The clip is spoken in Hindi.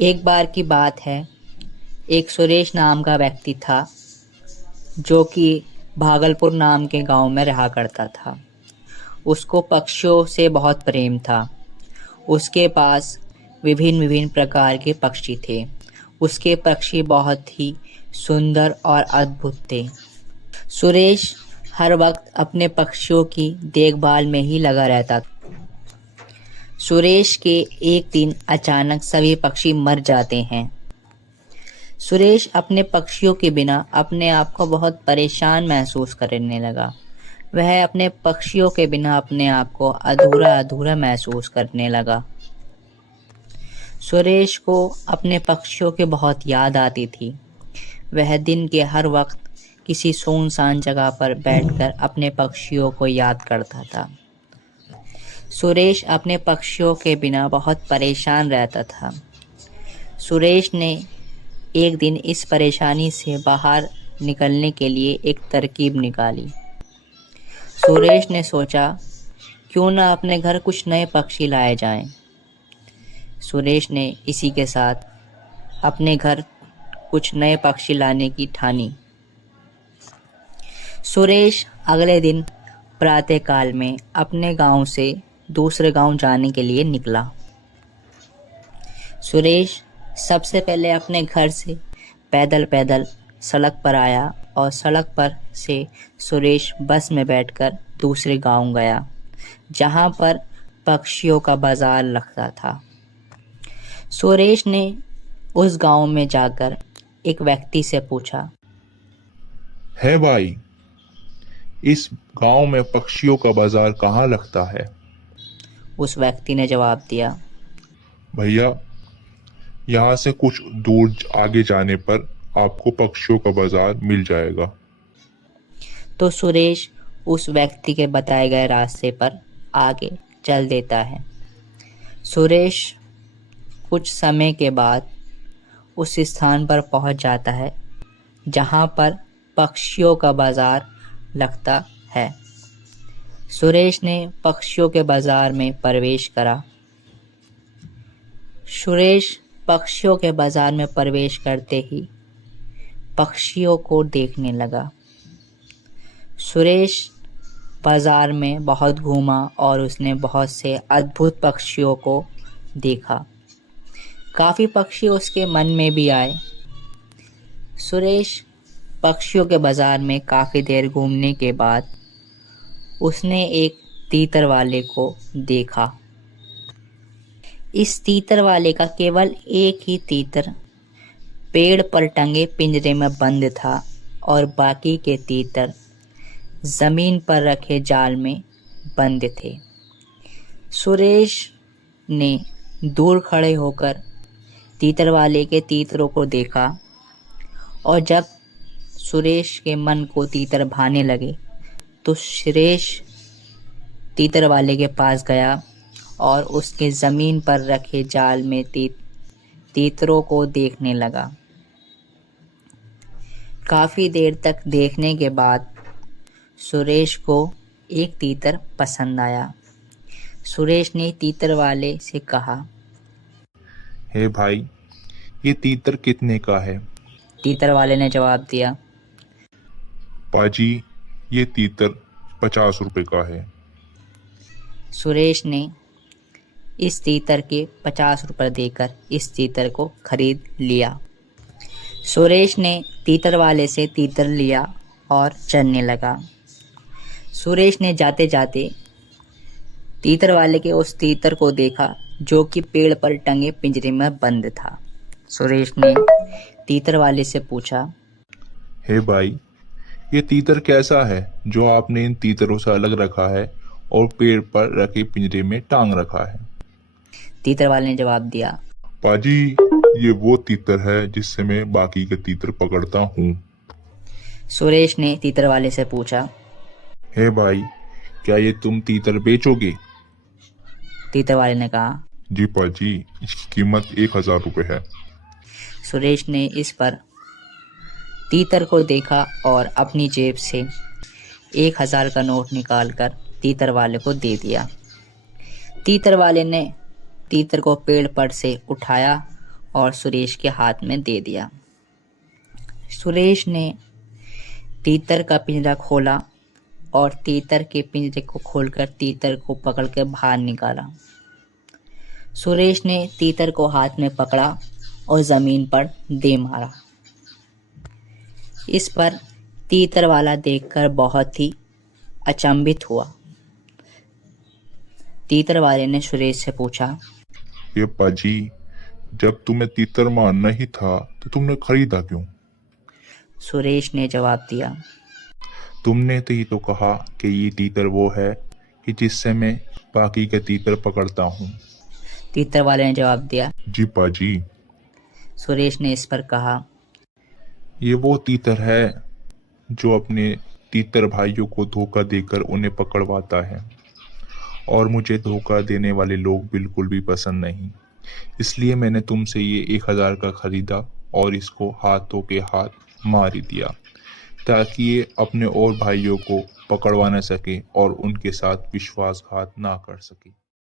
एक बार की बात है, एक सुरेश नाम का व्यक्ति था जो कि भागलपुर नाम के गांव में रहा करता था। उसको पक्षियों से बहुत प्रेम था। उसके पास विभिन्न विभिन्न प्रकार के पक्षी थे। उसके पक्षी बहुत ही सुंदर और अद्भुत थे। सुरेश हर वक्त अपने पक्षियों की देखभाल में ही लगा रहता था। सुरेश के एक दिन अचानक सभी पक्षी मर जाते हैं। सुरेश अपने पक्षियों के बिना अपने आप को बहुत परेशान महसूस करने लगा। वह अपने पक्षियों के बिना अपने आप को अधूरा अधूरा महसूस करने लगा। सुरेश को अपने पक्षियों की बहुत याद आती थी। वह दिन के हर वक्त किसी सुनसान जगह पर बैठकर अपने पक्षियों को याद करता था। सुरेश अपने पक्षियों के बिना बहुत परेशान रहता था। सुरेश ने एक दिन इस परेशानी से बाहर निकलने के लिए एक तरकीब निकाली। सुरेश ने सोचा, क्यों ना अपने घर कुछ नए पक्षी लाए जाएं। सुरेश ने इसी के साथ अपने घर कुछ नए पक्षी लाने की ठानी। सुरेश अगले दिन प्रातःकाल में अपने गांव से दूसरे गांव जाने के लिए निकला। सुरेश सबसे पहले अपने घर से पैदल पैदल सड़क पर आया और सड़क पर से सुरेश बस में बैठकर दूसरे गांव गया, जहां पर पक्षियों का बाजार लगता था। सुरेश ने उस गांव में जाकर एक व्यक्ति से पूछा, है भाई, इस गांव में पक्षियों का बाजार कहाँ लगता है? उस व्यक्ति ने जवाब दिया, भैया, यहाँ से कुछ दूर आगे जाने पर आपको पक्षियों का बाजार मिल जाएगा। तो सुरेश उस व्यक्ति के बताए गए रास्ते पर आगे चल देता है। सुरेश कुछ समय के बाद उस स्थान पर पहुंच जाता है जहां पर पक्षियों का बाजार लगता है। सुरेश ने पक्षियों के बाजार में प्रवेश करा। सुरेश पक्षियों के बाजार में प्रवेश करते ही पक्षियों को देखने लगा। सुरेश बाजार में बहुत घूमा और उसने बहुत से अद्भुत पक्षियों को देखा। काफ़ी पक्षी उसके मन में भी आए। सुरेश पक्षियों के बाजार में काफ़ी देर घूमने के बाद उसने एक तीतर वाले को देखा। इस तीतर वाले का केवल एक ही तीतर पेड़ पर टंगे पिंजरे में बंद था और बाकी के तीतर जमीन पर रखे जाल में बंद थे। सुरेश ने दूर खड़े होकर तीतर वाले के तीतरों को देखा और जब सुरेश के मन को तीतर भाने लगे तो सुरेश तीतर वाले के पास गया और उसके ज़मीन पर रखे जाल में तीतरों को देखने लगा। काफ़ी देर तक देखने के बाद सुरेश को एक तीतर पसंद आया। सुरेश ने तीतर वाले से कहा, हे भाई, ये तीतर कितने का है? तीतर वाले ने जवाब दिया, पाजी, ये तीतर 50 रुपए का है। सुरेश ने इस तीतर के 50 रुपये देकर इस तीतर को खरीद लिया। सुरेश ने तीतर वाले से तीतर लिया और चलने लगा। सुरेश ने जाते जाते तीतर वाले के उस तीतर को देखा जो कि पेड़ पर टंगे पिंजरे में बंद था। सुरेश ने तीतर वाले से पूछा, हे भाई, ये तीतर कैसा है जो आपने इन तीतरों से अलग रखा है और पेड़ पर रखे पिंजरे में टांग रखा है? तीतर वाले ने जवाब दिया, पाजी, ये वो तीतर है जिससे मैं बाकी के तीतर पकड़ता हूँ। सुरेश ने तीतर वाले से पूछा, हे भाई, क्या ये तुम तीतर बेचोगे? तीतर वाले ने कहा, जी पाजी, इसकी कीमत 1000 रुपये है। सुरेश ने इस पर तीतर को देखा और अपनी जेब से 1000 का नोट निकालकर तीतर वाले को दे दिया। तीतर वाले ने तीतर को पेड़ पर से उठाया और सुरेश के हाथ में दे दिया। सुरेश ने तीतर का पिंजरा खोला और तीतर के पिंजरे को खोलकर तीतर को पकड़ के बाहर निकाला। सुरेश ने तीतर को हाथ में पकड़ा और जमीन पर दे मारा। इस पर तीतर वाला देखकर बहुत ही अचंभित हुआ। तीतर वाले ने सुरेश से पूछा, ये पाजी, जब तुम्हें तीतर मारना ही था तो तुमने खरीदा क्यों? सुरेश ने जवाब दिया, तुमने तो ही तो कहा कि ये तीतर वो है कि जिससे मैं बाकी के तीतर पकड़ता हूँ। तीतर वाले ने जवाब दिया। जी पाजी। सुरेश ने इस पर कहा, ये वो तीतर है जो अपने तीतर भाइयों को धोखा देकर उन्हें पकड़वाता है, और मुझे धोखा देने वाले लोग बिल्कुल भी पसंद नहीं। इसलिए मैंने तुमसे ये 1000 का खरीदा और इसको हाथों के हाथ मार ही दिया, ताकि ये अपने और भाइयों को पकड़वा न सके और उनके साथ विश्वासघात ना कर सके।